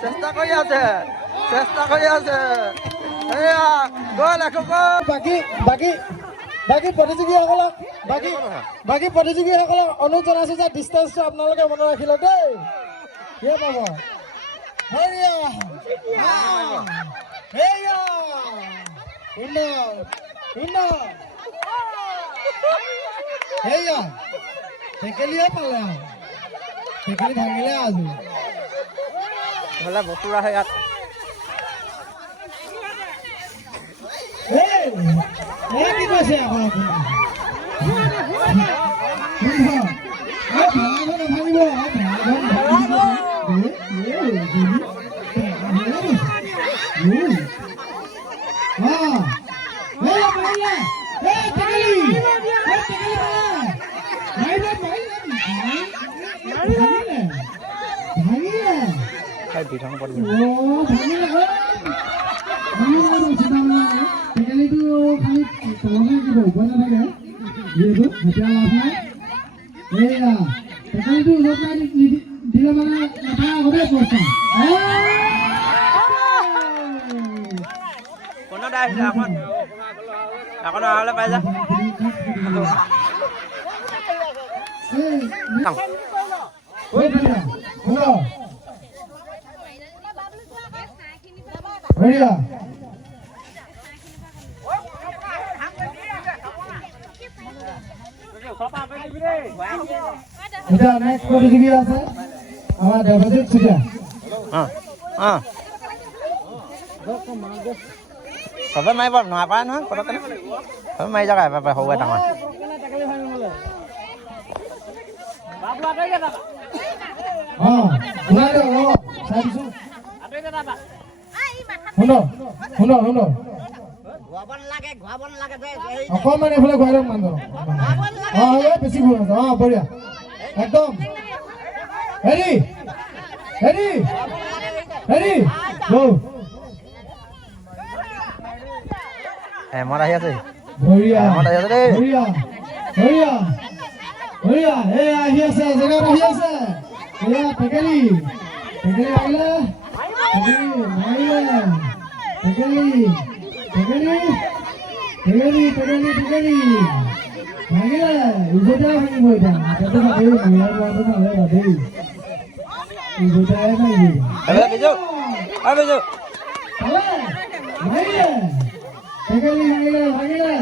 চেষ্টা কৰি আছে এয়া গ'ল আকৌ গ'ল। বাকী প্ৰতিযোগীসকলক অনুৰোধ জনাইছো যে ডিষ্টেঞ্চটো আপোনালোকে মনত ৰাখিলে দেই। কিয় পাব টেকেলিয়ে পালে টেকেলি ভাঙিলে আজি নহ'লে বতুৰা হয় ইয়াত। কি কৈছে এখন আহলে পাই যা এটা নেক্সট প্ৰতিযোগী আছে আমাৰ দেৱজিৎ চুতীয়া। চবে মাৰিব নাপায় নহয় পটককৈ চবে মাৰি যাওক এবাৰ সৰুৱে ডাঙৰ অকণমান এইফালে ঘূৰাই দিয়ক মানুহ বেছি ঘূৰ আছে বঢ়িয়া একদম হেৰি হেমত আহি আছে বঢ়িয়া হেমত আহি আছে দেই আহি আছে জেগাত আহি আছে টেকেলি আহিলে টেকেলি ভাঙিলে ইজোটাই ভাঙিব এতিয়া তাতে ভাবি মহিলাৰ ল'ৰাটো ভালে ভাবি ইজোটাই ভাঙিব ভাঙিলে টেকেলি ভাঙিলে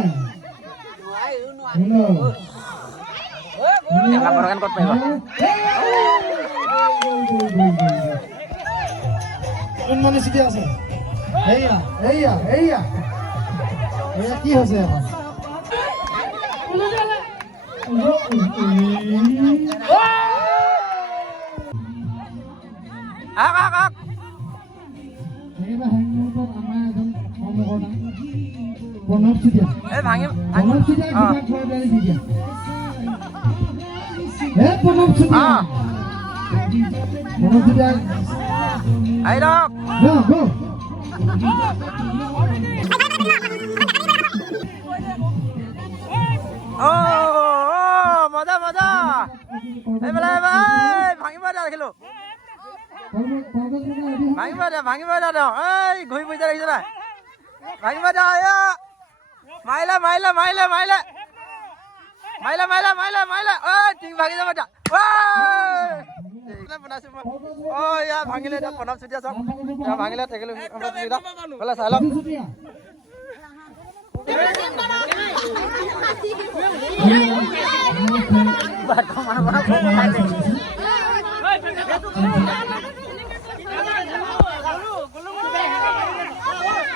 কোনমনি চিটি আছে এয়া কি হৈছে এখন প্ৰণৱ চুতীয়া মজা ভাঙিব দেখিলো ভাঙিব দে ঘূৰি পইচা দেখিছে নাই ভাঙিব দে মাৰিলে টিং ভাঙি যাব এতিয়া ভাঙিলে এতিয়া প্ৰণৱ চুতীয়া চাওক ভাঙিলে টেকেলি বোলে চাই লওক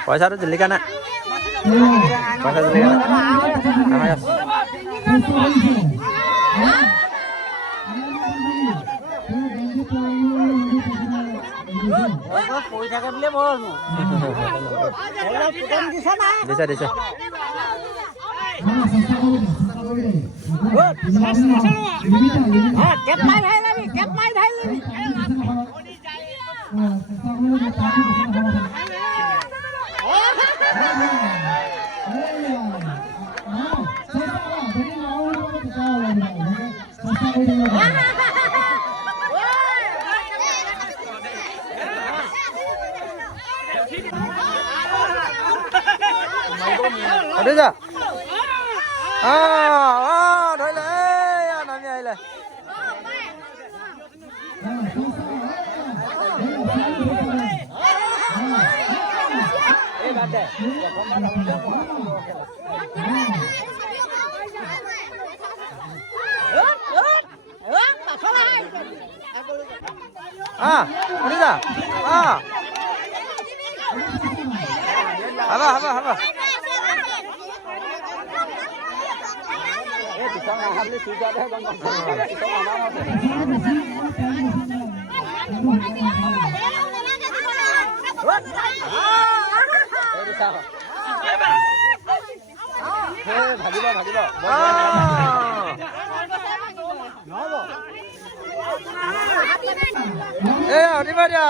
পইচাটো জিলিকা নাই দিছে Ở chưa? Thôi lên, nằm nhảy lên. Đi ra. Haba. দিবা দিয়া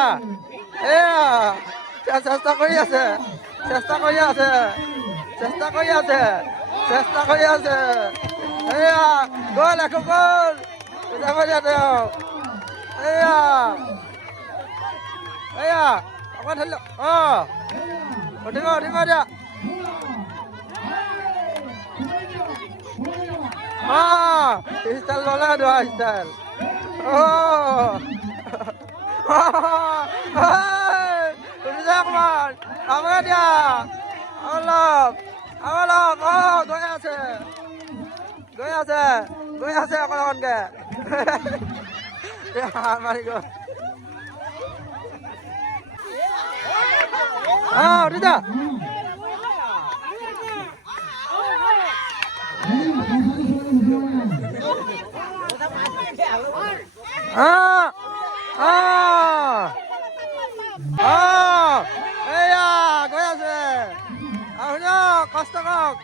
চেষ্টা কৰি আছে এয়া গ'ল আকৌ গ'ল যাব দিয়া তেওঁ এয়া অকণ ধৰি লওক উঠিব দিয়া ষ্টাইল ল'লে ধৰা ষ্টাইল উঠিছে অকণমান আমাকে দিয়া অলপ গৈ আছে অকণকে মাৰি গ'ল উঠি যা এয়া গৈ আছে কষ্ট কৰক